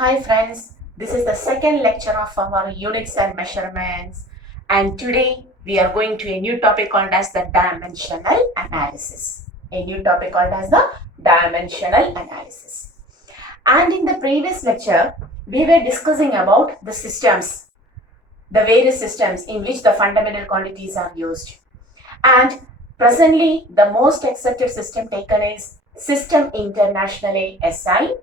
Hi friends, this is the second lecture of our units and measurements, and today we are going to a new topic called as the dimensional analysis. A new topic called as the dimensional analysis. And in the previous lecture, we were discussing about the systems, the various systems in which the fundamental quantities are used. And presently, the most accepted system taken is System Internationale SI,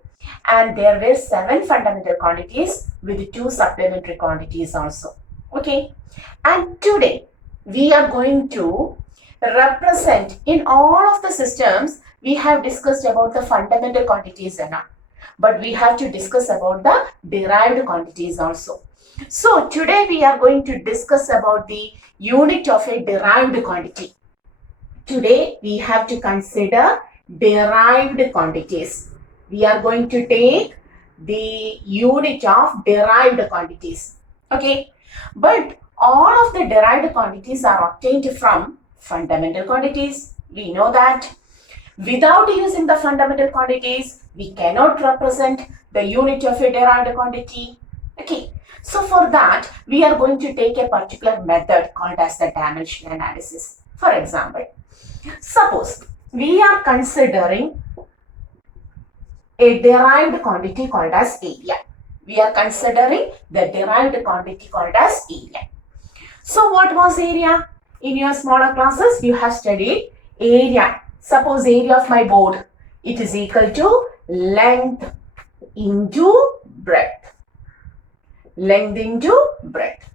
and there were 7 fundamental quantities with 2 supplementary quantities also. Okay, and today we are going to represent in all of the systems we have discussed about the fundamental quantities enough, but we have to discuss about the derived quantities also. So today we are going to discuss about the unit of a derived quantity. Today we have to consider derived quantities. We are going to take the unit of derived quantities. Okay, but all of the derived quantities are obtained from fundamental quantities. We know that. Without using the fundamental quantities, we cannot represent the unit of a derived quantity. Okay, so for that, we are going to take a particular method called as the dimensional analysis. For example, suppose we are considering a derived quantity called as area. We are considering the derived quantity called as area. So what was area? In your smaller classes, you have studied area. Suppose area of my board, it is equal to length into breadth. Length into breadth.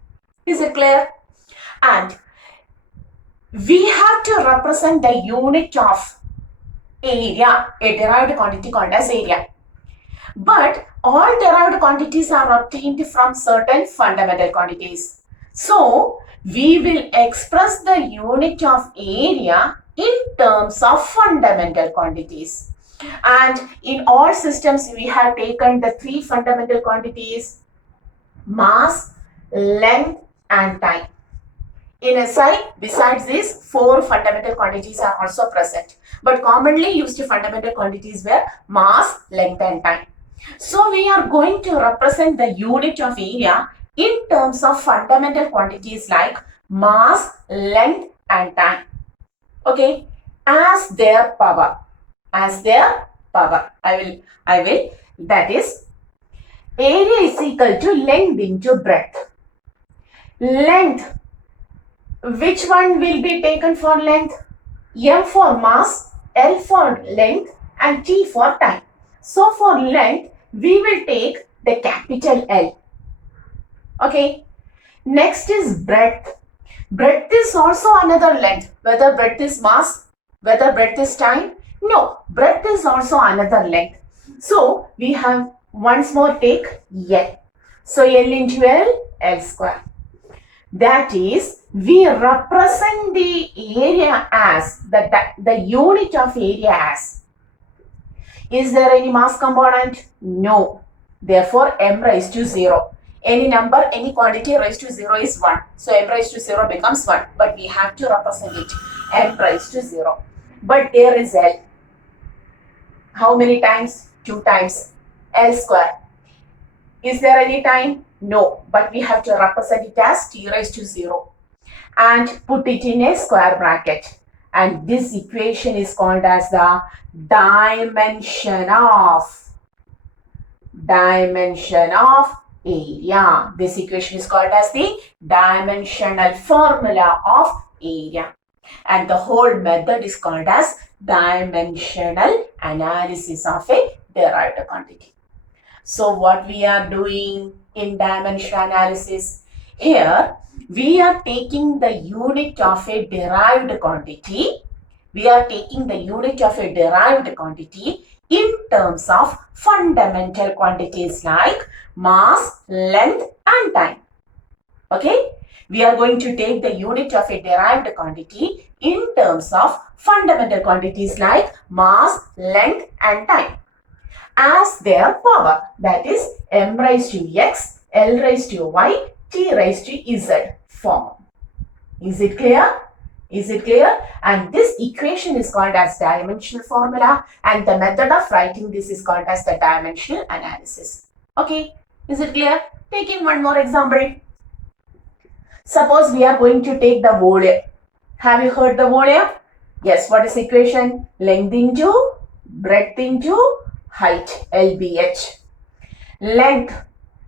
Is it clear? And we have to represent the unit of area, a derived quantity called as area. But all derived quantities are obtained from certain fundamental quantities. So, we will express the unit of area in terms of fundamental quantities. And in all systems, we have taken the 3 fundamental quantities: mass, length, and time. In SI, besides these, 4 fundamental quantities are also present. But commonly used fundamental quantities were mass, length, and time. So we are going to represent the unit of area in terms of fundamental quantities like mass, length, and time. Okay, as their power. As their power. I will. That is, area is equal to length into breadth. Length. Which one will be taken for length? M for mass, L for length, and T for time. So for length, we will take the capital L. Okay. Next is breadth. Breadth is also another length. Whether breadth is mass, whether breadth is time. No, breadth is also another length. So we have once more take L. So L into L, L square. That is, we represent the area as the unit of area as. Is there any mass component? No. Therefore, m raised to 0. Any number, any quantity raised to 0 is 1. So, m raised to 0 becomes 1. But we have to represent it. M raised to 0. But there is L. How many times? 2 times. L square. Is there any time? No. But we have to represent it as t raised to 0. And put it in a square bracket. And this equation is called as the dimension of area. This equation is called as the dimensional formula of area. And the whole method is called as dimensional analysis of a derived quantity. So what we are doing in dimensional analysis? Here, we are taking the unit of a derived quantity. We are taking the unit of a derived quantity in terms of fundamental quantities like mass, length, and time. Okay? We are going to take the unit of a derived quantity in terms of fundamental quantities like mass, length, and time as their power. That is m raised to x, L raised to y, t raised to z form. Is it clear? Is it clear? And this equation is called as dimensional formula, and the method of writing this is called as the dimensional analysis. Okay, is it clear? Taking one more example. Suppose we are going to take the volume. Have you heard the volume? Yes, what is the equation? Length into breadth into height, LBH. Length.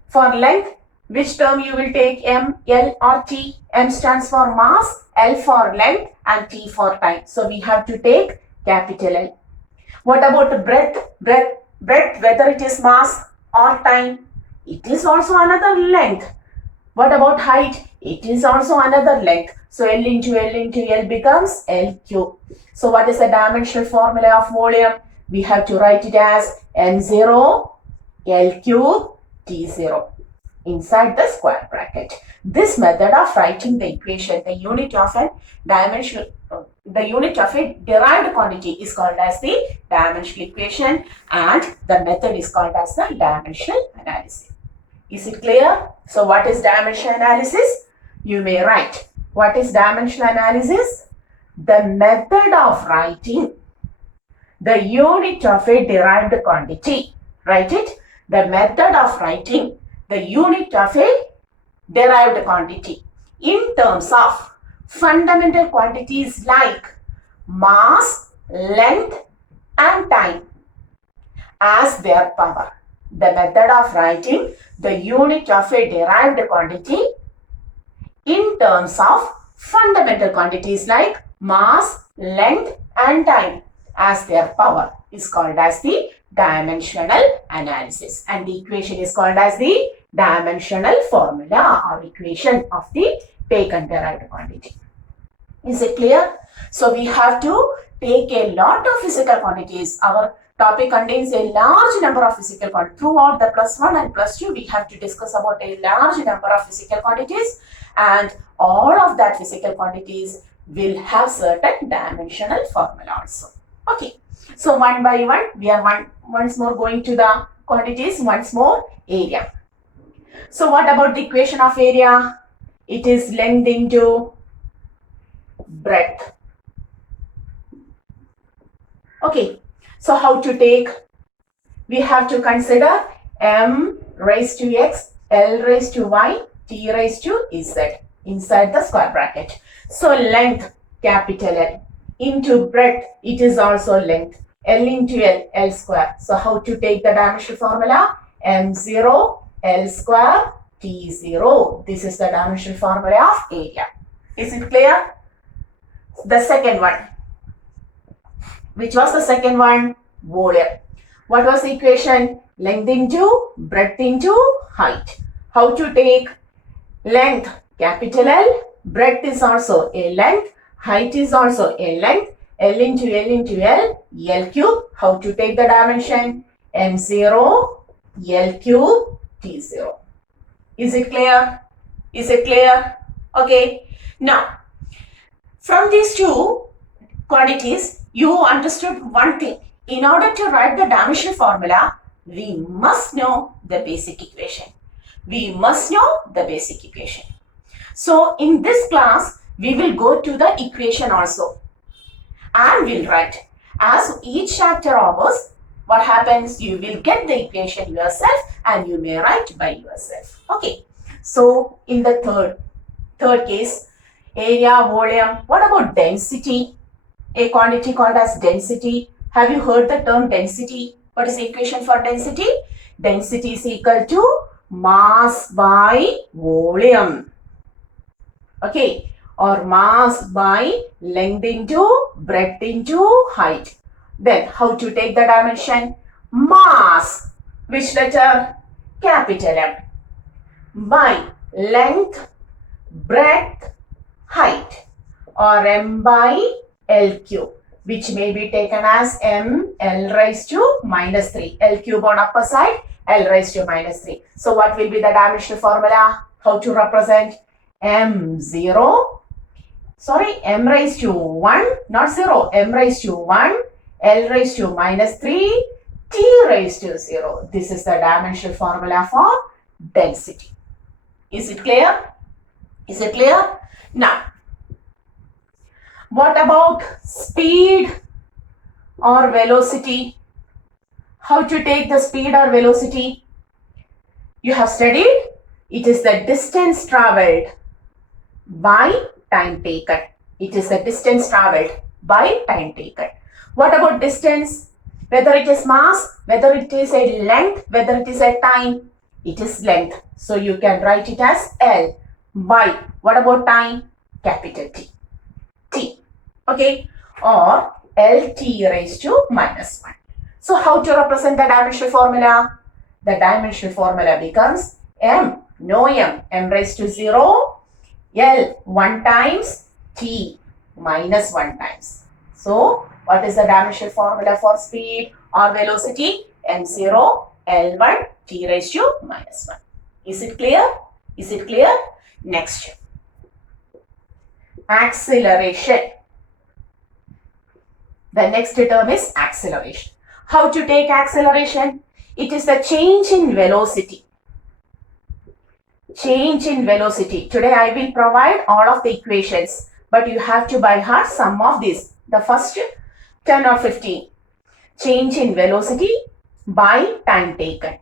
For length, which term you will take? M, L or T? M stands for mass, L for length and T for time. So we have to take capital L. What about breadth? Breadth, whether it is mass or time, it is also another length. What about height? It is also another length. So L into L into L becomes L cube. So what is the dimensional formula of volume? We have to write it as M0 L cube T0 inside the square bracket. This method of writing the equation, the unit of a dimensional, the unit of a derived quantity is called as the dimensional equation, and the method is called as the dimensional analysis. Is it clear? So what is dimensional analysis? You may write. What is dimensional analysis? The method of writing the unit of a derived quantity. Write it. The method of writing the unit of a derived quantity in terms of fundamental quantities like mass, length and time as their power. The method of writing the unit of a derived quantity in terms of fundamental quantities like mass, length and time as their power is called as the dimensional analysis, and the equation is called as the dimensional formula or equation of the taken derived quantity. Is it clear? So we have to take a lot of physical quantities. Our topic contains a large number of physical quantities. Throughout the +1 and +2, we have to discuss about a large number of physical quantities, and all of that physical quantities will have certain dimensional formula also. Okay, so one by one, we are once more going to the quantities, once more area. So what about the equation of area? It is length into breadth. Okay, so how to take? We have to consider m raised to x, l raised to y, t raised to z inside the square bracket. So length, capital L, into breadth, it is also length, L into L, L square. So how to take the dimensional formula? M0 L square T0. This is the dimensional formula of area. Is it clear? The second one. Which was the second one? Volume. What was the equation? Length into breadth into height. How to take? Length, capital L, breadth is also a length, height is also a length, L into L into L, L cube. How to take the dimension? M0 L cube T0. Is it clear? Is it clear? Okay. Now, from these two quantities, you understood one thing. In order to write the dimensional formula, we must know the basic equation. We must know the basic equation. So in this class, we will go to the equation also, and we'll write. As each chapter offers, what happens? You will get the equation yourself and you may write by yourself. Okay. So in the third case, area, volume. What about density? A quantity called as density. Have you heard the term density? What is the equation for density? Density is equal to mass by volume. Okay, or mass by length into breadth into height. Then how to take the dimension? Mass, which letter? Capital M, by length, breadth, height, or M by L cube, which may be taken as M L raised to -3. L cube on upper side, L raised to -3. So what will be the dimensional formula? How to represent? M raised to 1, not 0, M raised to 1, L raised to -3, T raised to 0. This is the dimensional formula for density. Is it clear? Is it clear? Now, what about speed or velocity? How to take the speed or velocity? you have studied? It is the distance traveled by time taken. It is the distance traveled by time taken. What about distance? Whether it is mass, whether it is a length, whether it is a time, it is length. So you can write it as L by, what about time? Capital T. T. Okay. Or LT raised to minus 1. So how to represent the dimensional formula? The dimensional formula becomes M, no M raised to 0, L 1 times, T minus 1 times. So what is the dimensional formula for speed or velocity? M0, L1, T raised to minus 1. Is it clear? Is it clear? Next. Acceleration. The next term is acceleration. How to take acceleration? It is the change in velocity. Change in velocity. Today I will provide all of the equations, but you have to by heart some of these. The first 10 or 15. Change in velocity by time taken.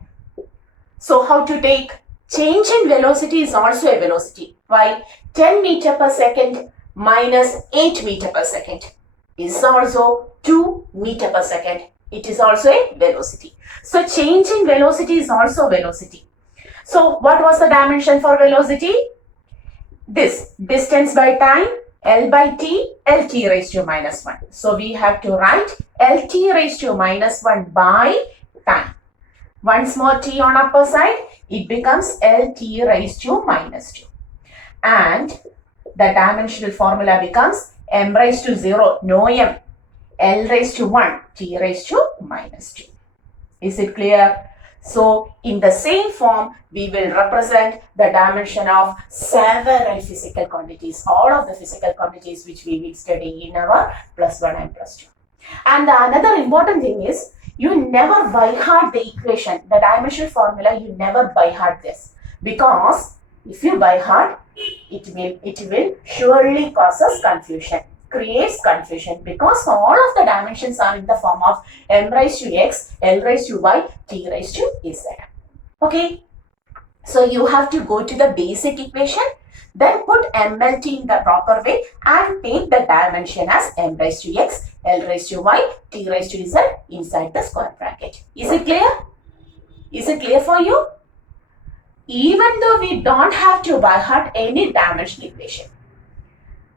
So how to take? Change in velocity is also a velocity. Why? 10 meter per second minus 8 meter per second is also 2 meter per second. It is also a velocity. So change in velocity is also velocity. So what was the dimension for velocity? This distance by time, L by T, LT raised to minus 1. So we have to write LT raised to minus 1 by time. Once more T on upper side, it becomes LT raised to minus 2. And the dimensional formula becomes M raised to 0, no M, L raised to 1, T raised to minus 2. Is it clear? So in the same form, we will represent the dimension of several physical quantities, all of the physical quantities which we will study in our +1 and +2. And the another important thing is, you never by heart the equation, the dimensional formula, you never by heart this. Because if you by heart, it will surely cause us confusion, creates confusion, because all of the dimensions are in the form of M raised to X, L raised to Y, T raised to Z. Okay. So you have to go to the basic equation, then put MLT in the proper way and take the dimension as M raised to X, L raised to Y, T raised to Z inside the square bracket. Is it clear? Is it clear for you? Even though we don't have to by heart any dimensional equation,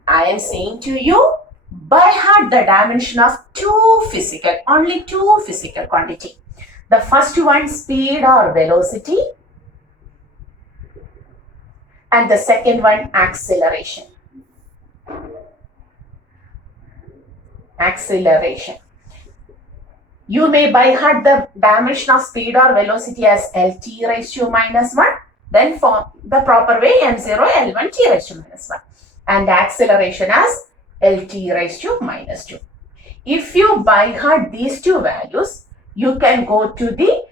I am saying to you, by heart the dimension of only two physical quantity. The first one, speed or velocity, and the second one, acceleration. Acceleration. You may by heart the dimension of speed or velocity as LT raised to minus 1, then for the proper way M0, L1, T raised to minus 1, and the acceleration as LT raised to minus 2. If you by heart these two values, you can go to the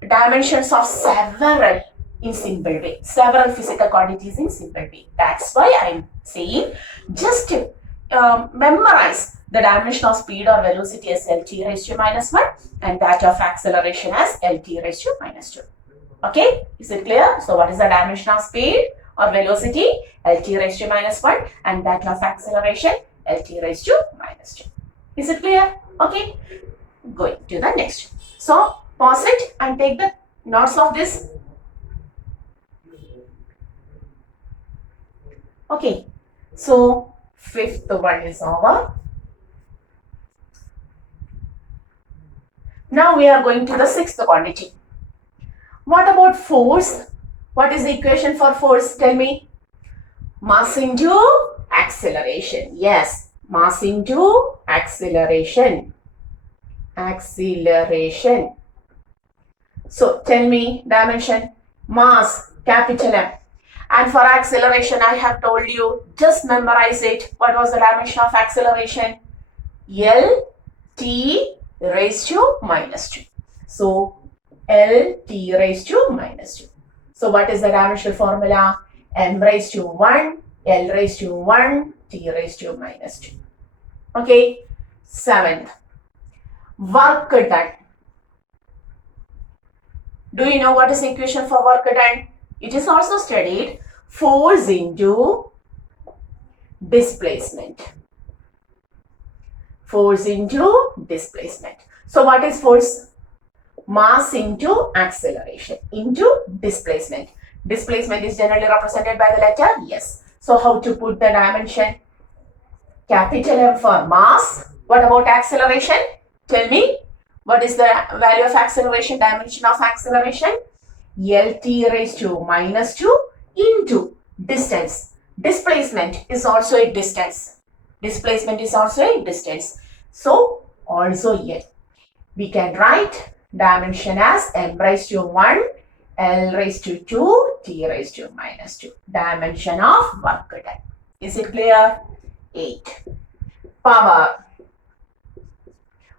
dimensions of several in simple way, several physical quantities in simple way. That's why I am saying just memorize the dimension of speed or velocity as LT raised to minus 1 and that of acceleration as LT raised to minus 2. Okay, is it clear? So what is the dimension of speed or velocity? LT raised to minus 1 and that of acceleration LT raised to minus 2. Is it clear? Okay, going to the next. So pause it and take the notes of this. Okay, so fifth one is over. Now we are going to the sixth quantity. What about force? What is the equation for force? Tell me. Mass into acceleration. Yes, mass into acceleration. Acceleration. So tell me dimension. Mass, capital M. And for acceleration, I have told you, just memorize it. What was the dimension of acceleration? L T raised to minus 2. So L T raised to minus 2. So what is the dimensional formula? M raised to 1, L raised to 1, T raised to minus 2. Okay. Seventh, work done. Do you know what is the equation for work done? It is also studied force into displacement. Force into displacement. So what is force? Mass into acceleration into displacement. Displacement is generally represented by the letter S. So how to put the dimension? Capital M for mass. What about acceleration? Tell me, what is the value of acceleration, dimension of acceleration? LT raised to minus 2 into distance. Displacement is also a distance. Displacement is also a distance. So, also L. We can write dimension as M raised to 1, L raised to 2, T raised to minus 2. Dimension of work done. Is it clear? 8. Power.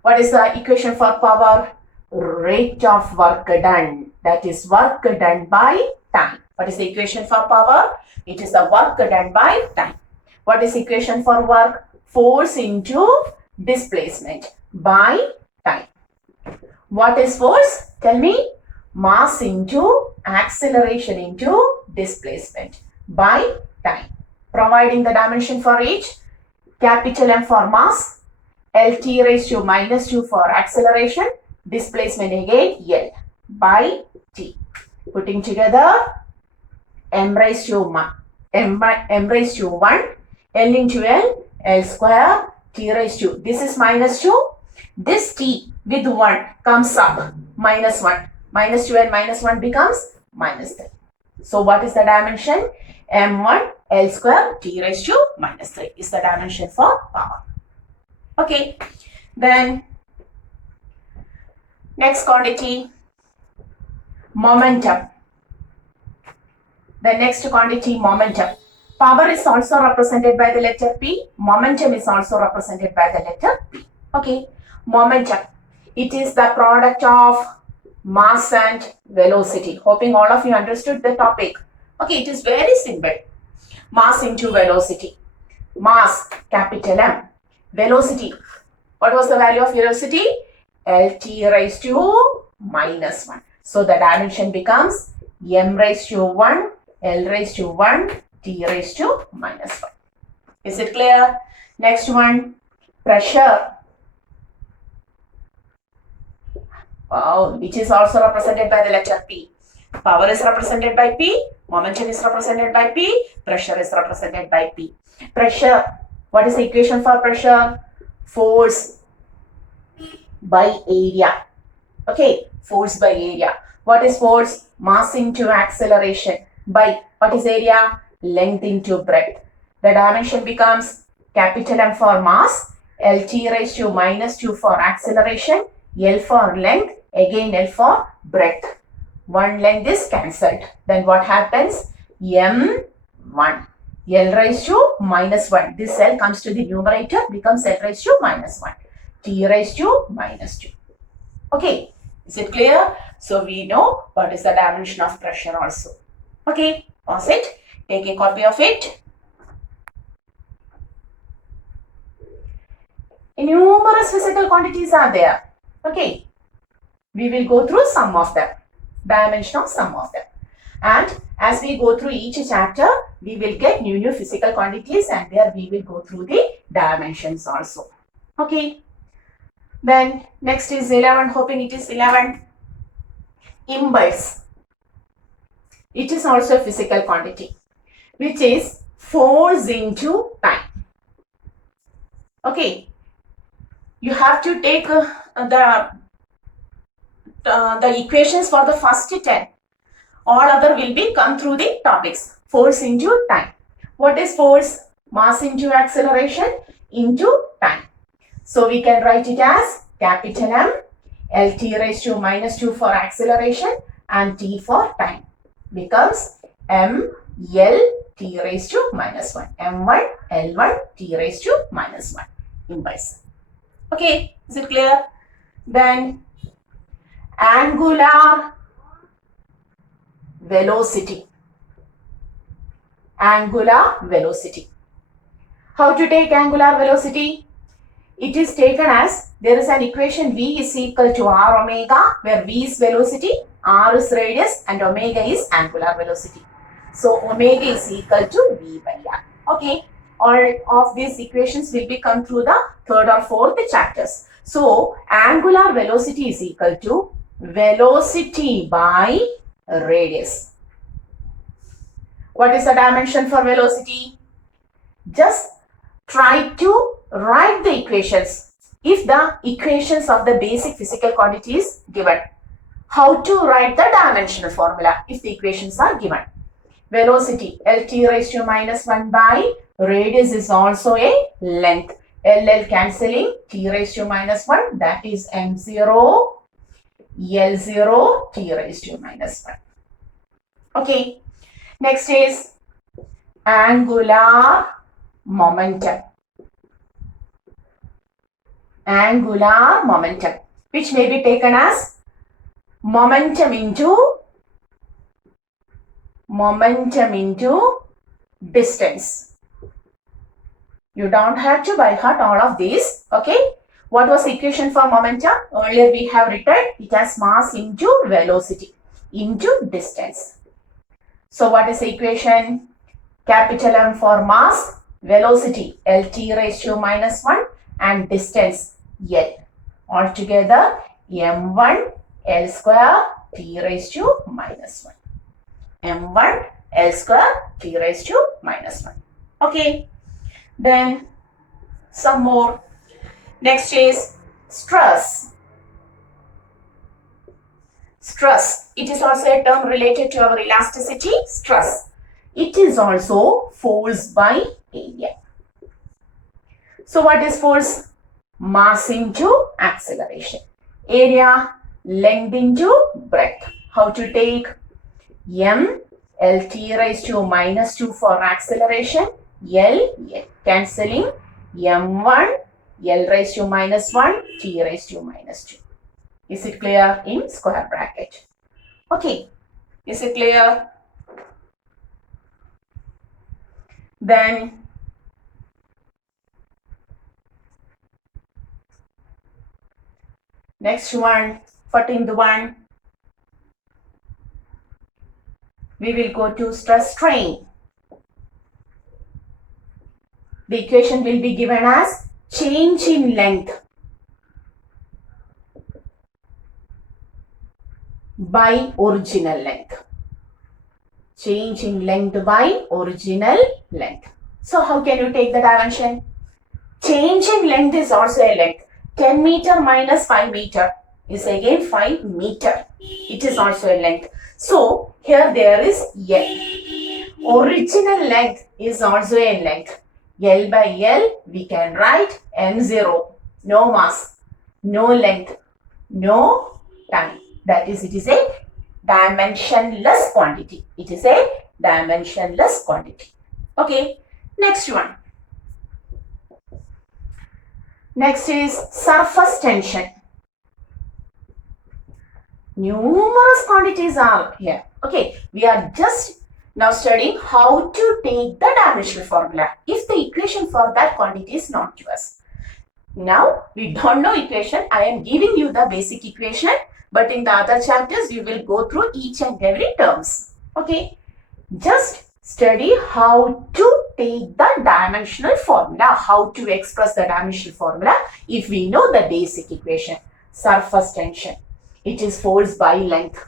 What is the equation for power? Rate of work done. That is work done by time. What is the equation for power? It is the work done by time. What is the equation for work? Force into displacement by time. What is force? Tell me. Mass into acceleration into displacement by time. Providing the dimension for each. Capital M for mass, LT raised to minus 2 for acceleration, displacement again L by T. Putting together M raised to 1, L into L square, T raised to, this is minus 2, this T with 1 comes up, minus 1, minus 2 and minus 1 becomes minus 3. So what is the dimension? M1 L square T raised to minus 3 is the dimension for power. Okay, then next quantity, momentum. The next quantity, momentum. Power is also represented by the letter P. Momentum is also represented by the letter P. Okay, momentum. It is the product of mass and velocity. Hoping all of you understood the topic. Okay, it is very simple. Mass into velocity. Mass, capital M. Velocity. What was the value of velocity? LT raised to minus 1. So the dimension becomes M raised to 1, L raised to 1, T raised to minus 1. Is it clear? Next one, pressure. Wow, which is also represented by the letter P. Power is represented by P, momentum is represented by P, pressure is represented by P. Pressure, what is the equation for pressure? Force by area. Okay, force by area. What is force? Mass into acceleration by, what is area? Length into breadth. The dimension becomes capital M for mass, LT raised to minus 2 for acceleration, L for length, again L for breadth. One length is cancelled. Then what happens? M1. L raised to minus 1. This L comes to the numerator, becomes L raised to minus 1. T raised to minus 2. Okay, is it clear? So we know what is the dimension of pressure also. Okay, pause it. Take a copy of it. Numerous physical quantities are there. Okay, we will go through some of them. Dimension of some of them. And as we go through each chapter, we will get new physical quantities, and there we will go through the dimensions also. Okay. Then next is 11, hoping it is 11. Impulse. It is also a physical quantity, which is force into time. Okay. You have to take the equations for the first 10. All other will be come through the topics. Force into time. What is force? Mass into acceleration into time. So we can write it as capital M, LT raised to minus 2 for acceleration and T for time. Becomes M, L, T raised to minus 1. M1, L1, T raised to minus 1. Impulse. Okay, is it clear? Then angular velocity. Angular velocity. How to take angular velocity? it is taken as there is an equation V is equal to R omega, where V is velocity, R is radius, and omega is angular velocity. So omega is equal to V by R. Okay. All of these equations will be come through the third or fourth chapters. So angular velocity is equal to velocity by radius. What is the dimension for velocity? Just try to write the equations. If the equations of the basic physical quantity is given, how to write the dimensional formula if the equations are given? Velocity Lt raised to minus 1 by radius is also a length. LL cancelling, T raised to minus 1, that is M0, L0, T raised to minus 1. Okay. Next is angular momentum. Angular momentum, which may be taken as momentum into distance. You don't have to by heart all of these. Okay. What was the equation for momentum? Earlier we have written it as mass into velocity into distance. So what is the equation? Capital M for mass, velocity Lt raised to minus 1, and distance L. Altogether M1 L square T raised to minus 1. M1 L square T raised to minus 1. Okay. Then some more. Next is stress. Stress. It is also a term related to our elasticity. Stress. It is also force by area. So what is force? Mass into acceleration. Area, length into breadth. How to take? M Lt raised to minus 2 for acceleration. L cancelling. M1 L raised to minus 1, T raised to minus 2. Is it clear in square bracket? Okay. Is it clear? Then next one, 14th one, we will go to stress strain. The equation will be given as change in length by original length. Change in length by original length. So how can you take the dimension? Change in length is also a length. 10 meter minus 5 meter is again 5 meter. It is also a length. So here there is L. Original length is also a length. L by L we can write M0. No mass, no length, no time. That is, it is a dimensionless quantity. It is a dimensionless quantity. Okay. Next one. Next is surface tension. Numerous quantities are here. Okay. We are just now studying how to take the dimensional formula if the equation for that quantity is not to us. Now we don't know equation. I am giving you the basic equation, but in the other chapters you will go through each and every terms. Okay. Just study how to take the dimensional formula, how to express the dimensional formula if we know the basic equation. Surface tension. It is force by length.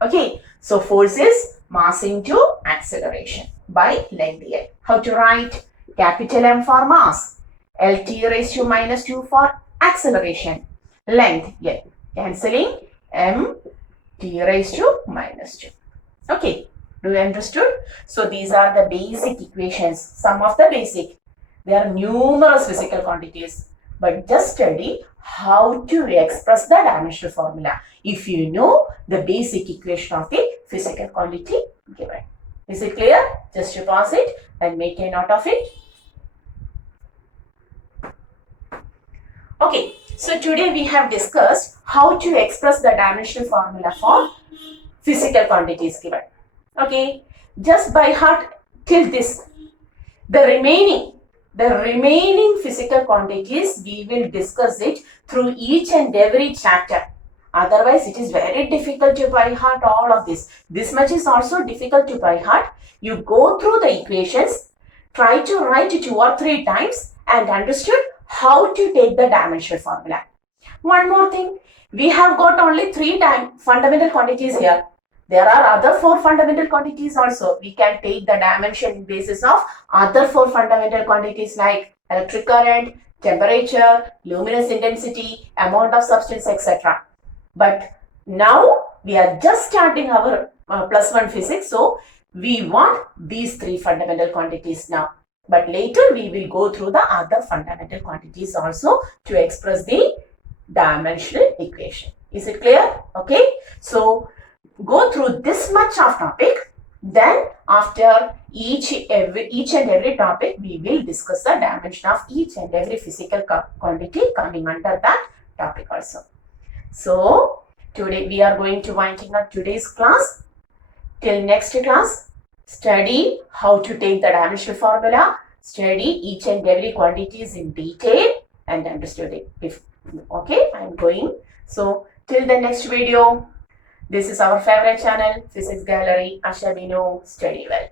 Okay. So force is mass into acceleration by length L. How to write? Capital M for mass, Lt raised to minus 2 for acceleration, length L. Cancelling, M T raised to minus 2. Okay. Do you understood? So these are the basic equations, some of the basic. There are numerous physical quantities, but just study how to express the dimensional formula if you know the basic equation of the physical quantity given. Is it clear? Just to pause it and make a note of it. Okay, so today we have discussed how to express the dimensional formula for physical quantities given. Okay, just by heart till this. The The remaining physical quantities, we will discuss it through each and every chapter. Otherwise, it is very difficult to by heart all of this. This much is also difficult to by heart. You go through the equations, try to write it 2 or 3 times and understood how to take the dimensional formula. One more thing, we have got only 3 fundamental quantities here. There are other 4 fundamental quantities also. We can take the dimension basis of other 4 fundamental quantities like electric current, temperature, luminous intensity, amount of substance, etc. But now we are just starting our +1 physics, so we want these 3 fundamental quantities now. But later we will go through the other fundamental quantities also to express the dimensional equation. Is it clear? Okay. So go through this much of topic. Then after each and every topic, we will discuss the dimension of each and every physical quantity coming under that topic also. So today we are going to winding up today's class. Till next class, study how to take the dimensional formula, study each and every quantities in detail and understood it. Okay, I am going. So till the next video, this is our favorite channel, Physics Gallery. Asha Binu, study well.